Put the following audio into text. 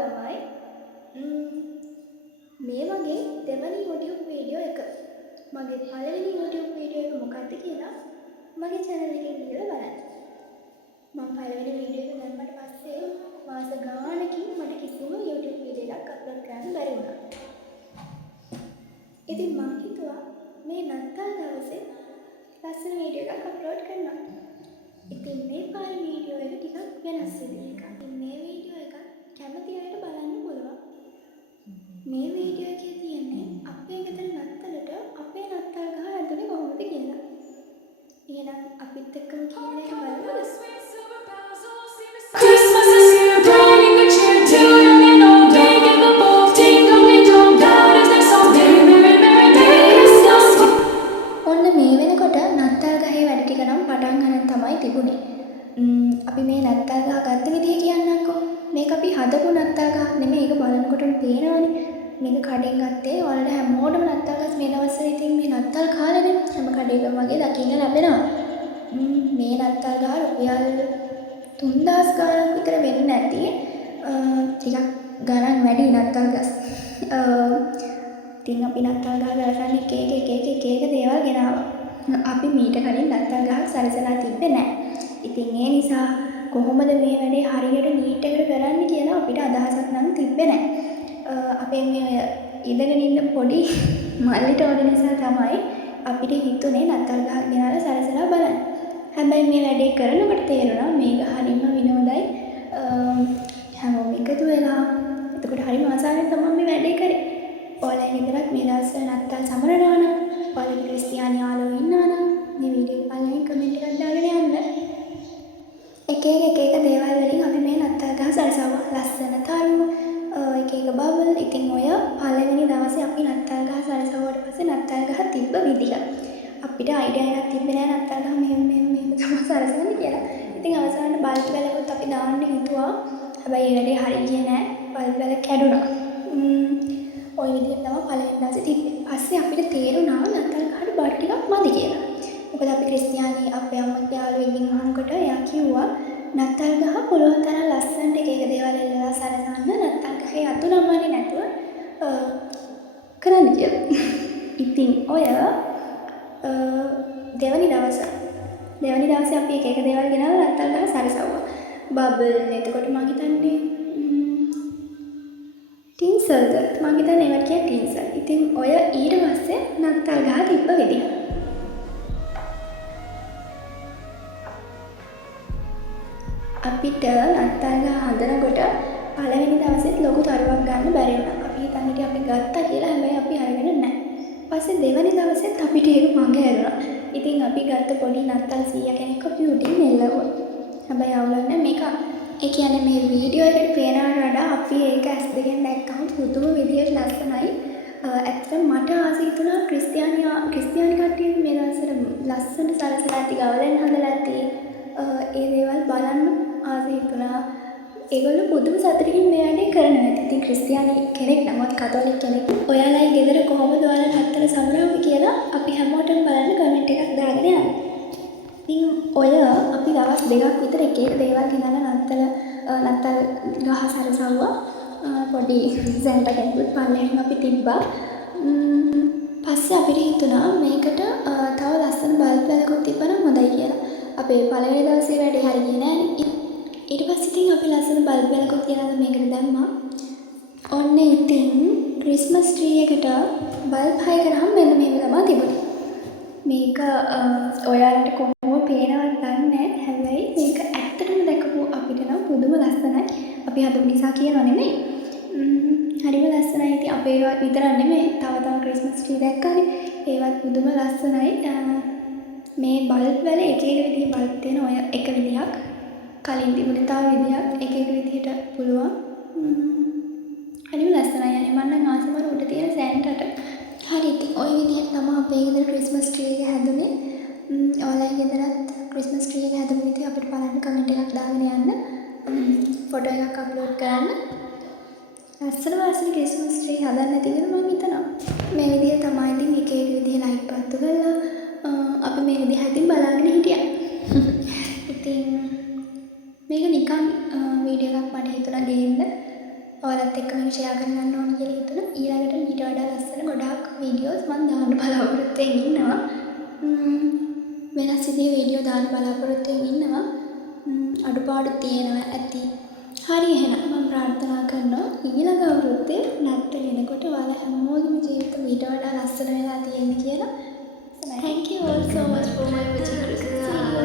තමයි මේ වගේ දෙවනි YouTube වීඩියෝ එක. මගේ පළවෙනි YouTube වීඩියෝ එක මොකක්ද කියලා මගේ channel එකේ ගිහලා බලන්න. මම පළවෙනි වීඩියෝ එක දැම්මට පස්සේ මාස ගාණකින් මට කිසිම YouTube වීඩියෝ එකක් අප්ලෝඩ් කරන්න බැරි වුණා. ඉතින් මම හිතුවා මේ නත්තල් දවසේ ලස්සන වීඩියෝ එකක් අප්ලෝඩ් කරනවා. ඉතින් මේ පාර වීඩියෝ එක ටිකක් වෙනස් විදිහක. ඉතින් මේ වීඩියෝ එක කැමති අයට බලන්න පුළුවන්. මේ වීඩියෝ එකේ තියෙන්නේ අපේ ගෙදර නත්තලට අපේ නත්තල් ගහ හැදුනේ කොහොමද කියලා. එහෙනම් අපිත් එක්කම කියන එක බලමු. Christmas is here, bringing the cheer, ding and all day, give the ball, ding dong, dong, that is their song, merry, merry, merry, merry Christmas. ඔන්න මේ වෙනකොට නත්තල් ගහේ වැඩ ටික නම් පටන් ගන්න තමයි තිබුණේ. අපි මේ නත්තල් ගහ ගත්ත විදිහ කියන්නම්කෝ. මේක අපි හදපු නත්තල් ගහක් නෙමෙයි. ඒක බලනකොටම පේනවනේ. මේක කඩෙන් ගත්තේ. ඔයාලට හැමෝටම නත්තල් ගස් මේ දවස්වල ඉතින් මේ නත්තල් කාලනේ. හැම කඩේකම වගේ දකින්න ලැබෙනවා. මේ නත්තල් ගහ රුපියල් 3000 ගාණක් විතර වෙන්නේ නැති. ටිකක් ගණන් වැඩි නත්තල් ගස්. ඉතින් අපි නත්තල් ගහ ගලසන්නේ එක එක දේවල් ගෙනාවා. අපි මීට කලින් නත්තල් ගහක් සරසලා තිබ්බේ නැහැ. ඉතින් ඒ නිසා කොහොමද මේ වැඩේ හරියට නීට් එකට කරන්න කියලා අපිට අදහසක් නම් තිබ්බේ නැහැ. අපේ මේ ඉඳගෙන ඉන්න පොඩි මල්ලිට ඕන නිසා තමයි අපිට හිතුනේ නත්තල් ගහක් ගෙනාලා සරසලා බලන්න. හැබැයි මේ වැඩේ කරනකොට තේරුණා මේක හරියම විනෝදයි. හැමෝම එකතු වෙලා එතකොට හරිම ආසාවෙන් තමයි මේ වැඩේ කරේ. ඔයාලා ගෙදරත් මේ දවස්වල නත්තල් සමරනවා නම් ඔයාලගේ ක්‍රිස්තියානි යාළුවෝ ඉන්නවා නම් මේ වීඩියෝ එක බලලා කමෙන්ට් එකක් දාගෙන යන්න. එක දේවල් වලින් අපි මේ නත්තල් ගහ සරසවුවා. ලස්සන තරු, එක බබල්. ඉතින් ඔය පළවෙනි දවසේ අපි නත්තල් ගහ සරසවුවාට පස්සේ නත්තල් ගහ තිබ්බ විදිහ අපිට අයිඩියා එකක් තිබ්බේ නෑ නත්තල් ගහ මෙහෙම තමයි සරසන්නේ කියලා. ඉතින් අවසානයේ බල්බ් වැලකුත් අපි දාන්න හිතුවා. හැබැයි ඒ වැඩේ හරිය ගියේ නෑ. බල්බ් වැල කැඩුනා. ඔය විදිහට තමයි පළවෙනි දවසේ තිබ්බේ. පස්සේ අපිට තේරුණා නත්තල් ගහට බඩ ටිකක් මදි කියලා. මොකද අපි ක්‍රිස්තියානි අපේ අම්මගේ යාළුවෙක්ගෙන් අහනකොට එයා කිව්වා නත්තල් ගහ පුළුවන් තරම් ලස්සනට එක දේවල් එල්ලලා සරසන්න නත්තල් ගහේ අතු නමන්නේ නැතුව කරන්න කියලා. ඉතින් ඔය දෙවනි දවසේ අපි එක දේවල් ගෙනල්ලා නත්තල් ගහ සරසවුවා. බබල් එතකොට මම හිතන්නේ ටින්සල්ද මම හිතන්නේ ඒවට කියන ටින්සල්. ඉතින් ඔය ඊට පස්සේ නත්තල් ගහ තිබ්බ විදිහ. අපිට නත්තල් ගහ හදනකොට පළවෙනි දවසෙත් ලොකු තරුවක් ගන්න බැරි වුණා. අපි හිතන් හිටියේ අපි ගත්තා කියලා. හැබැයි අපි අරගෙන නැහැ. පස්සේ දෙවනි දවසෙත් අපිට ඒක මඟ ඇරුණා. ඉතින් අපි ගත්ත පොඩි නත්තල් සීයා කෙනෙක් අපි උඩින් එල්ලුවා. හැබැයි අවුලක් නැහැ මේක. ඒ කියන්නේ මේ වීඩියෝ එකට පේනවට වඩා අපි ඒක ඇස් දෙකෙන් දැක්කම පුදුම විදියට ලස්සනයි. ඇත්තටම මට ආසයි හිතුණා ක්‍රිස්තියානි කට්ටිය මේ දවස්වල ලස්සන සරසලා ඇති ගවලෙන් හදලා ඇති ඒ දේවල් බලන්න ආසයි හිතුණා. ඒගොල්ලෝ පුදුම සතුටකින් මේ වැඩේ කරනවා. ඉතින් ක්‍රිස්තියානි කෙනෙක් නමත් කතෝලික කෙනෙක් ඔයාලයි ගෙදර කොහොමද ඔයාලා නත්තල සමරන්නේ කියලා අපි හැමෝටම බලන්න කමෙන්ට් එකක් දාගෙන යන්න. ඉතින් ඔය අපි දවස් දෙකක් විතර එක දේවල් ගෙනල්ලා නත්තල් ගහ සරසවුවා. පොඩි සැන්ටා කෙනෙකුත් පල්ලෙහෙම අපි තිබ්බා. පස්සේ අපිට හිතුණා මේකට තව ලස්සන බල්බ් වැලකුත් තිබ්බනම් හොඳයි කියලා. අපේ පළවෙනි දවසේ වැඩේ හරිය ගියේ නෑනේ. ඊට පස්සේ ඉතින් අපි ලස්සන බල්බ් වැලකුත් ගෙනල්ලා මේකට දැම්මා. ඔන්න ඉතින් ක්‍රිස්මස් ට්‍රී එකට බල්බ් 6 කරාම මෙන්න මේක තමයි තිබුණේ. මේක ඔයාලට කොහොම පේනවද දන්නේ නැහැ. හැබැයි මේක ඇත්තටම දැකපු අපිට නම් පුදුම ලස්සනයි. අපි හදපු නිසා කියනවා නෙමෙයි. හරිම ලස්සනයි. ඉතින් අපේ ඒවා විතරක් නෙමෙයි. තව ක්‍රිස්මස් ට්‍රී දැක්කනේ. ඒවත් පුදුම ලස්සනයි. මේ බල්බ් වල එක විදිහේ බල්බ් තියෙන ඔය එක විදිහක්. කලින් තිබුණේ තව විදිහක්. එක විදිහට පුළුවන්. හරිම ලස්සනයි. අනේ මම නම් ආසමන උඩ තියෙන සැන්ටට. හරි ඉතින් ওই විදිහට තමයි අපේ ගෙදර ක්‍රිස්මස් ට්‍රී එක හැදුනේ. ඔයාලගේ ගෙදරත් ක්‍රිස්මස් ට්‍රී එක හැදපු විදිහ අපිට බලන්න කමෙන්ට් එකක් දාගෙන යන්න. ෆොටෝ එකක් අප්ලෝඩ් කරන්න. ලස්සන ක්‍රිස්මස් ට්‍රී හදන්න නැති වෙන මම හිතනවා. මේ විදිහ තමයි ඉතින් එක විදිහ ලයිට් පත්තු කරලා අපි මේ විදිහ ඉතින් බලාගෙන හිටියා. ඉතින් මේක නිකන් වීඩියෝ එකක් මට හිතුණා ගේන්න. ඔයාලත් එක්ක මේක ෂෙයා කරගන්න ඕන කියලා හිතුණා. ඊළඟට ඊට වඩා ලස්සන ගොඩාක් වීඩියෝස් මම දාන්න බලාපොරොත්තු වෙනවා. වෙනස් විදිහේ වීඩියෝ දාන්න බලාපොරොත්තු වෙනවා. අඩුපාඩු තියෙනවා ඇති. හරි එහෙනම් මම ප්‍රාර්ථනා කරනවා ඊළඟ අවුරුද්දේ නැට්ට වෙනකොට ඔයාලා හැමෝගෙම ජීවිත ඊට වඩා ලස්සන වෙලා තියෙන්න කියලා. Thank you all so much for watching this video.